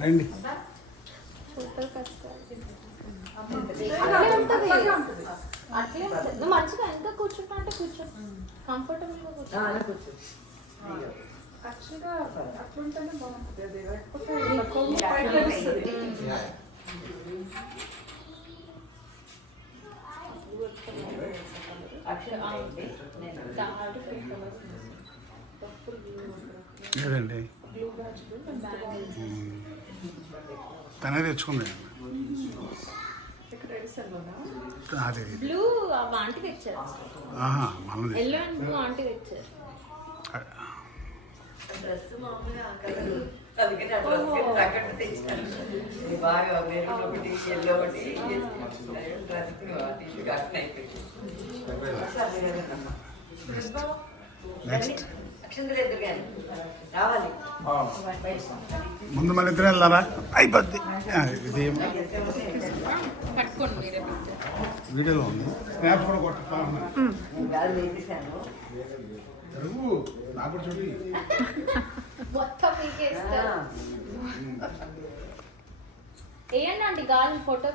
రండి. అట్లే నువ్వు మంచిగా ఇంకా కూర్చుంటా అంటే కూర్చో, కంఫర్టబుల్ గా కూర్చో. యాక్చువల్గా అట్లుంటేనే బాగుంటుంది. అది లేకపోతే పైకి తెలుస్తుంది. లేదండి, తనే తెచ్చుకుంది. బ్లూ ఆంటీ తెచ్చారు, మనది ఎల్లో అండ్ బ్లూ ఆంటీ తెచ్చారు. డ్రెస్ మామూలుగా అందుకని ఆ డ్రెస్ తగ్గట్టు తెచ్చాను. బాగా మెరూన్ ఒకటి ఎల్లో ఒకటి డ్రెస్ టిష్యూ కాకుండా అయిపోయింది. నెక్స్ట్ అక్షంతలు ఎదురు కానీ రావాలి. ముందు మన ఇద్దరు వెళ్ళారా? అయిపోద్ది. ఇది పట్టుకోండి మీరే వీడియోలో ఉంది. స్నాప్ కూడా కొట్టాను. గాలి వేసేసాను. నాకు కూడా చూడి మొత్తం మీకే ఇస్తారు. వేయండి ఆంటీ గాలి ఫోటో